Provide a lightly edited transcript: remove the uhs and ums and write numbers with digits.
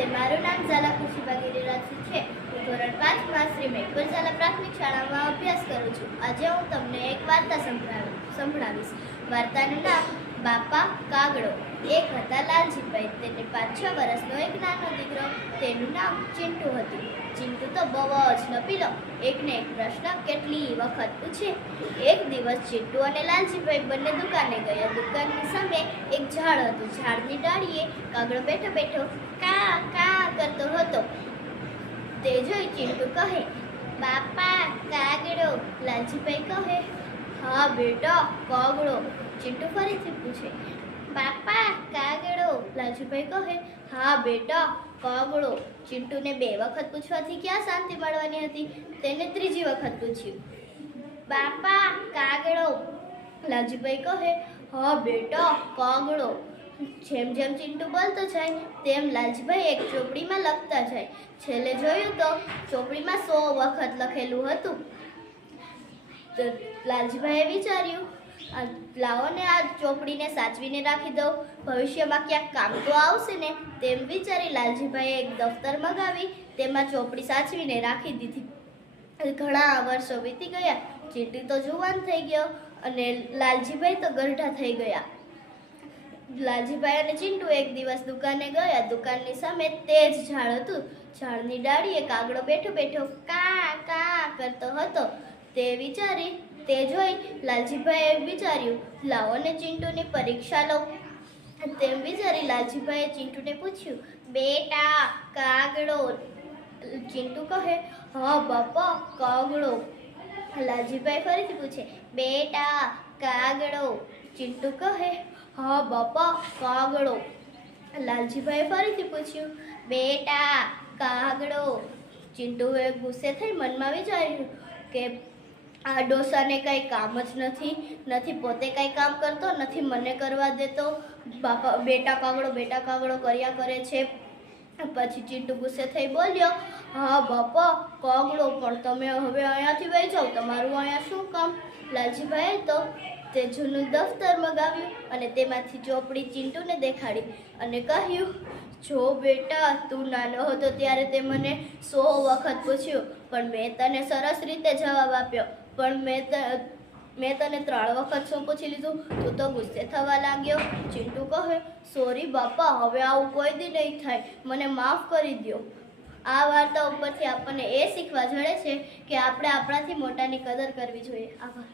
નમસ્તે, મારું નામ ઝાલા ખુશીબા ગિરિરાજસિંહ છે. હું ધોરણ 5માં શ્રી મેઘપર ઝાલા પ્રાથમિક શાળામાં અભ્યાસ કરું છું. આજે હું તમને એક વાર્તા સંભળાવીશ. વાર્તાનું નામ બાપા કાગડો. એક હતા લાલજીભાઈ, તેને 5-6 વર્ષનો એક નાનો દીકરો. તેનું નામ ચિંટુ હતું. ચિંટુ તો બહુ જ નપીલો, એકને એક પ્રશ્ન કેટલી વખત પૂછે. એક દિવસ ચિંટુ અને લાલજીભાઈ બંને દુકાને ગયા. દુકાનની સામે એક ઝાડ હતું. ઝાડની ડાળીએ કાગડો બેઠો બેઠો કા કા કરતો હતો. તે જોઈ ચિંટુ કહે, બાપા કાગડો. લાલજીભાઈ કહે, હા બેટા કાગડો. ચિંટુ ફરીથી પૂછે, બાપા કાગડો. લાલજીભાઈ કહે, હા બેટા કાગડો. ચિંટુને 2 વખત પૂછવાથી ક્યાં શાંતિ મળવાની હતી. તેને 3જી વખત પૂછ્યું, બાપા કાગડો. લાલજીભાઈ કહે, હા બેટા કાગડો. જેમ જેમ ચિંટુ બોલતો જાય તેમ લાલજીભાઈ એક ચોપડીમાં લખતા જાય. છેલ્લે જોયું તો ચોપડીમાં 100 વખત લખેલું હતું. તો લાલજીભાઈએ વિચાર્યું, લાવો ને આ ચોપડીને સાચવીને રાખી દઉં, ભવિષ્યમાં ક્યાંક કામ તો આવશે ને. તેમ વિચારી લાલજીભાઈએ એક દફતર મગાવી તેમાં ચોપડી સાચવીને રાખી દીધી. ઘણા વર્ષો વીતી ગયા. ચિંટુ તો જુવાન થઈ ગયો અને લાલજીભાઈ તો ગરઢા થઈ ગયા. લાલજીભાઈ અને ચિંટુ એક દિવસ દુકાને ગયા. દુકાનની સામે તે જ ઝાડ હતું. ઝાડની ડાળીએ કાગડો બેઠો બેઠો કા કા કરતો હતો. તે જોઈ લાલજીભાઈએ વિચાર્યું, લાવો ને ચિંટુની પરીક્ષા લો. તેમ વિચારી લાલજીભાઈએ ચિંટુને પૂછ્યું, બેટા કાગડો. ચિંટુ કહે, હા બાપા કાગડો. લાલજીભાઈ ફરીથી પૂછે, બેટા કાગડો. ચિંટુ કહે, હા બાપા કાગડો. લાલજીભાઈએ ફરીથી પૂછ્યું, બેટા કાગડો. ચિંટુએ ગુસ્સે થઈ મનમાં વિચાર્યું કે આ ડોસાને કંઈ કામ જ નથી પોતે કંઈ કામ કરતો નથી, મને કરવા દેતો. બાપા બેટા કાગડો કર્યા કરે છે. પછી ચિંટુ ગુસ્સે થઈ બોલ્યો, હા બાપા કાગડો, પણ તમે હવે અહીંયાથી વહી જાઓ, તમારું અહીંયા શું કામ. લાલજીભાઈએ તો તે જૂનું દફતર મગાવ્યું અને તેમાંથી ચોપડી ચિંટુને દેખાડી અને કહ્યું, જો બેટા, તું નાનો હતો ત્યારે તે મને 100 વખત પૂછ્યું, પણ મેં તને સરસ રીતે જવાબ આપ્યો. પણ મેં તને 3 વખત શું પૂછી લીધું? તું તો ગુસ્સે થવા લાગ્યો. ચિંટુ કહે, સોરી બાપા, હવે આવું કોઈ દી નહીં થાય, મને માફ કરી દો. આ વાર્તા ઉપરથી આપણને એ શીખવા જડે છે કે આપણે આપણાથી મોટાની કદર કરવી જોઈએ. આભાર.